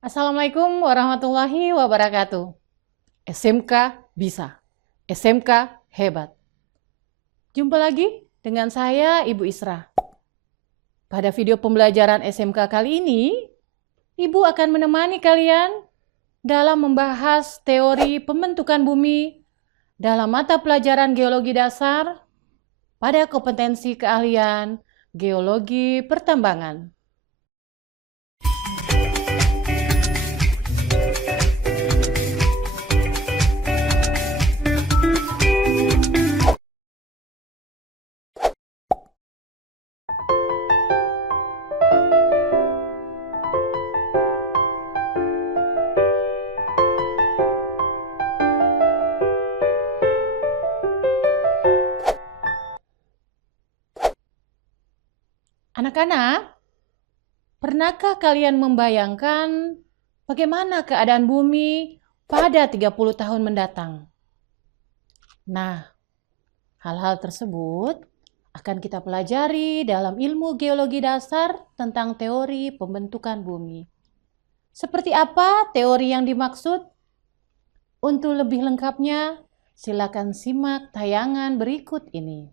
Assalamualaikum warahmatullahi wabarakatuh. SMK bisa, SMK hebat. Jumpa lagi dengan saya, Ibu Isra. Pada video pembelajaran SMK kali ini, Ibu akan menemani kalian dalam membahas teori pembentukan bumi dalam mata pelajaran geologi dasar pada kompetensi keahlian geologi pertambangan. Anak-anak, pernahkah kalian membayangkan bagaimana keadaan bumi pada 30 tahun mendatang? Nah, hal-hal tersebut akan kita pelajari dalam ilmu geologi dasar tentang teori pembentukan bumi. Seperti apa teori yang dimaksud? Untuk lebih lengkapnya, silakan simak tayangan berikut ini.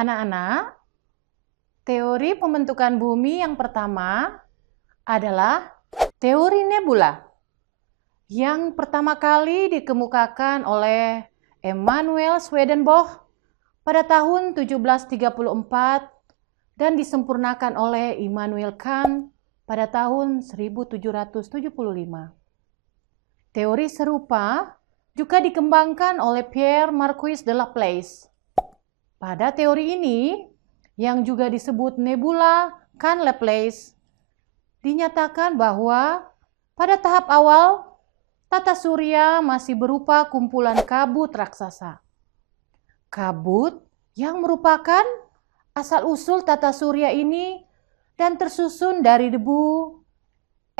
Anak-anak, teori pembentukan bumi yang pertama adalah teori nebula, yang pertama kali dikemukakan oleh Emanuel Swedenborg pada tahun 1734 dan disempurnakan oleh Immanuel Kant pada tahun 1775. Teori serupa juga dikembangkan oleh Pierre Marquis de Laplace. Pada teori ini, yang juga disebut nebula Kant-Laplace, dinyatakan bahwa pada tahap awal, tata surya masih berupa kumpulan kabut raksasa. Kabut yang merupakan asal-usul tata surya ini dan tersusun dari debu,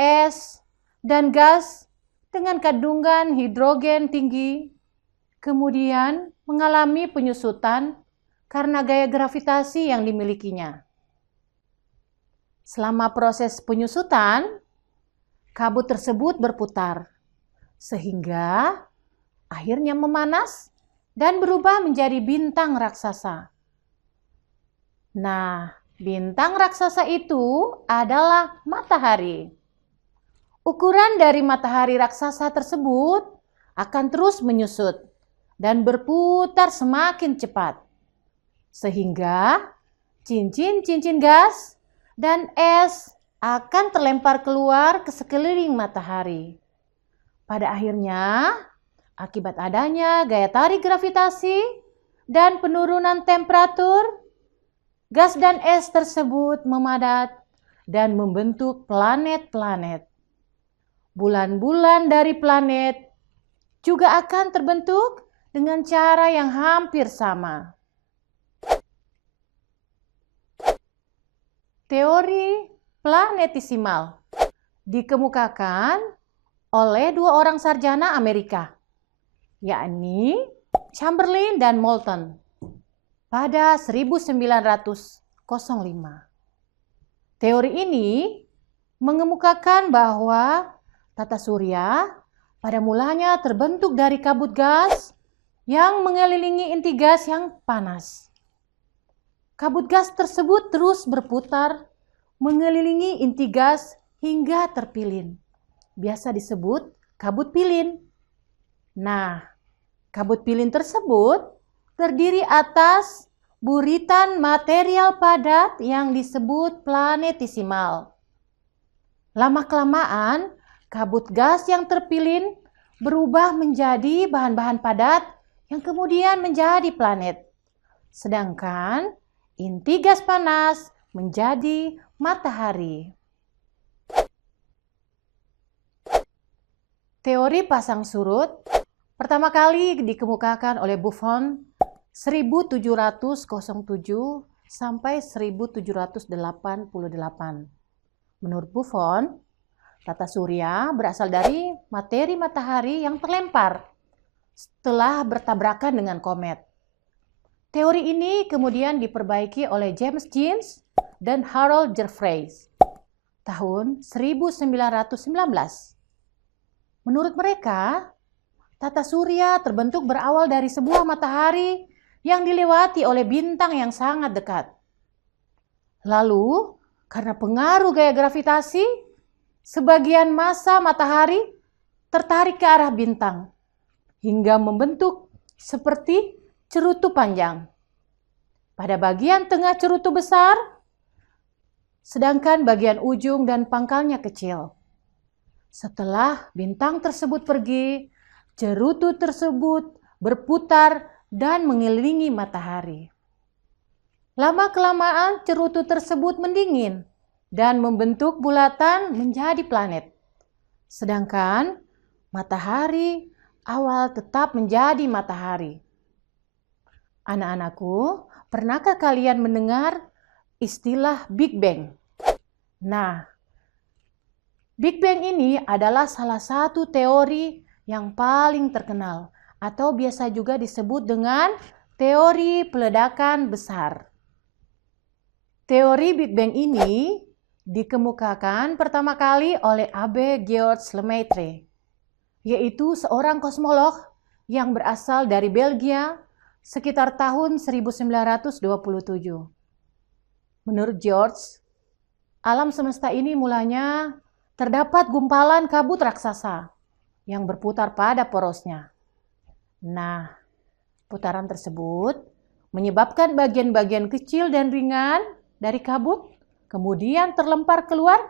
es, dan gas dengan kandungan hidrogen tinggi, kemudian mengalami penyusutan karena gaya gravitasi yang dimilikinya. Selama proses penyusutan, kabut tersebut berputar, sehingga akhirnya memanas dan berubah menjadi bintang raksasa. Nah, bintang raksasa itu adalah matahari. Ukuran dari matahari raksasa tersebut akan terus menyusut dan berputar semakin cepat, sehingga cincin-cincin gas dan es akan terlempar keluar ke sekeliling matahari. Pada akhirnya, akibat adanya gaya tarik gravitasi dan penurunan temperatur, gas dan es tersebut memadat dan membentuk planet-planet. Bulan-bulan dari planet juga akan terbentuk dengan cara yang hampir sama. Teori planetesimal dikemukakan oleh dua orang sarjana Amerika, yakni Chamberlain dan Moulton pada 1905. Teori ini mengemukakan bahwa tata surya pada mulanya terbentuk dari kabut gas yang mengelilingi inti gas yang panas. Kabut gas tersebut terus berputar mengelilingi inti gas hingga terpilin. Biasa disebut kabut pilin. Nah, kabut pilin tersebut terdiri atas buritan material padat yang disebut planetesimal. Lama-kelamaan, kabut gas yang terpilin berubah menjadi bahan-bahan padat yang kemudian menjadi planet. Sedangkan inti gas panas menjadi matahari. Teori pasang surut pertama kali dikemukakan oleh Buffon 1707 sampai 1788. Menurut Buffon, tata surya berasal dari materi matahari yang terlempar setelah bertabrakan dengan komet. Teori ini kemudian diperbaiki oleh James Jeans dan Harold Jeffreys tahun 1919. Menurut mereka, tata surya terbentuk berawal dari sebuah matahari yang dilewati oleh bintang yang sangat dekat. Lalu, karena pengaruh gaya gravitasi, sebagian massa matahari tertarik ke arah bintang hingga membentuk seperti cerutu panjang. Pada bagian tengah cerutu besar, sedangkan bagian ujung dan pangkalnya kecil. Setelah bintang tersebut pergi, cerutu tersebut berputar dan mengelilingi matahari. Lama-kelamaan cerutu tersebut mendingin dan membentuk bulatan menjadi planet. Sedangkan matahari awal tetap menjadi matahari. Anak-anakku, pernahkah kalian mendengar istilah Big Bang? Nah, Big Bang ini adalah salah satu teori yang paling terkenal atau biasa juga disebut dengan teori peledakan besar. Teori Big Bang ini dikemukakan pertama kali oleh Abbe George Lemaitre, yaitu seorang kosmolog yang berasal dari Belgia sekitar tahun 1927. Menurut George, alam semesta ini mulanya terdapat gumpalan kabut raksasa yang berputar pada porosnya. Nah, putaran tersebut menyebabkan bagian-bagian kecil dan ringan dari kabut kemudian terlempar keluar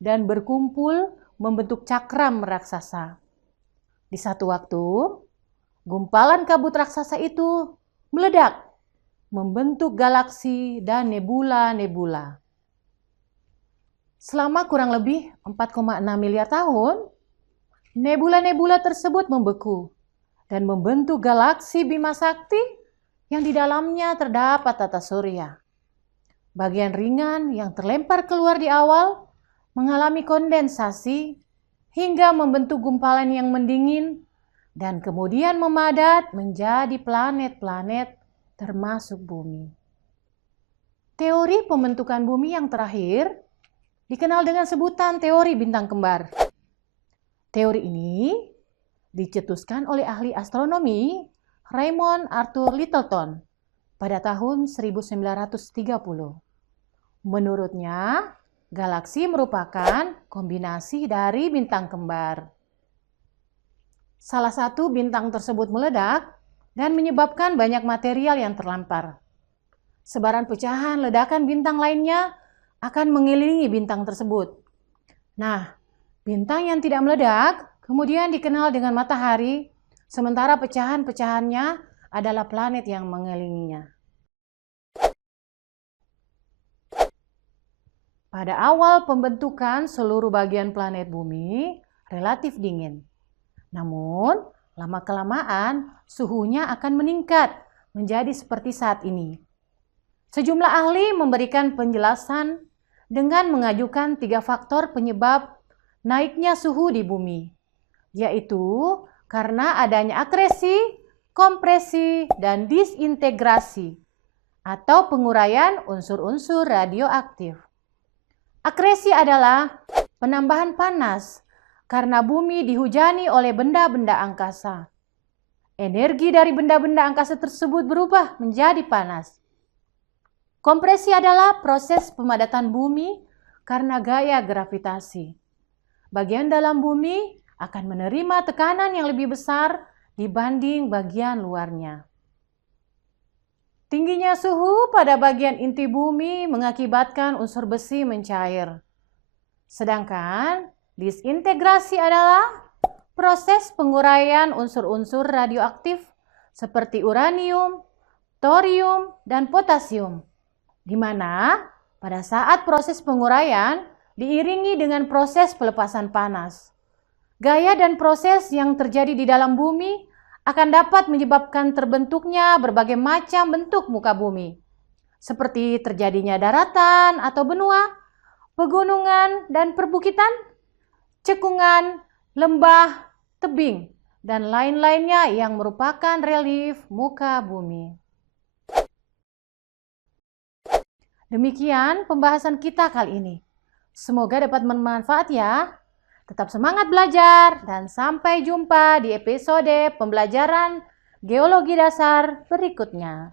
dan berkumpul membentuk cakram raksasa. Di satu waktu, gumpalan kabut raksasa itu meledak, membentuk galaksi dan nebula-nebula. Selama kurang lebih 4,6 miliar tahun, nebula-nebula tersebut membeku dan membentuk galaksi Bima Sakti yang di dalamnya terdapat tata surya. Bagian ringan yang terlempar keluar di awal mengalami kondensasi hingga membentuk gumpalan yang mendingin dan kemudian memadat menjadi planet-planet termasuk bumi. Teori pembentukan bumi yang terakhir dikenal dengan sebutan teori bintang kembar. Teori ini dicetuskan oleh ahli astronomi Raymond Arthur Littleton pada tahun 1930. Menurutnya, galaksi merupakan kombinasi dari bintang kembar. Salah satu bintang tersebut meledak dan menyebabkan banyak material yang terlempar. Sebaran pecahan ledakan bintang lainnya akan mengelilingi bintang tersebut. Nah, bintang yang tidak meledak kemudian dikenal dengan matahari, sementara pecahan-pecahannya adalah planet yang mengelilinginya. Pada awal pembentukan, seluruh bagian planet bumi relatif dingin. Namun, lama-kelamaan suhunya akan meningkat menjadi seperti saat ini. Sejumlah ahli memberikan penjelasan dengan mengajukan 3 faktor penyebab naiknya suhu di bumi, yaitu karena adanya akresi, kompresi, dan disintegrasi atau penguraian unsur-unsur radioaktif. Akresi adalah penambahan panas karena bumi dihujani oleh benda-benda angkasa. Energi dari benda-benda angkasa tersebut berubah menjadi panas. Kompresi adalah proses pemadatan bumi karena gaya gravitasi. Bagian dalam bumi akan menerima tekanan yang lebih besar dibanding bagian luarnya. Tingginya suhu pada bagian inti bumi mengakibatkan unsur besi mencair. Sedangkan disintegrasi adalah proses penguraian unsur-unsur radioaktif seperti uranium, thorium, dan potasium, di mana pada saat proses penguraian diiringi dengan proses pelepasan panas. Gaya dan proses yang terjadi di dalam bumi akan dapat menyebabkan terbentuknya berbagai macam bentuk muka bumi, seperti terjadinya daratan atau benua, pegunungan dan perbukitan, cekungan, lembah, tebing, dan lain-lainnya yang merupakan relief muka bumi. Demikian pembahasan kita kali ini. Semoga dapat bermanfaat ya. Tetap semangat belajar dan sampai jumpa di episode pembelajaran geologi dasar berikutnya.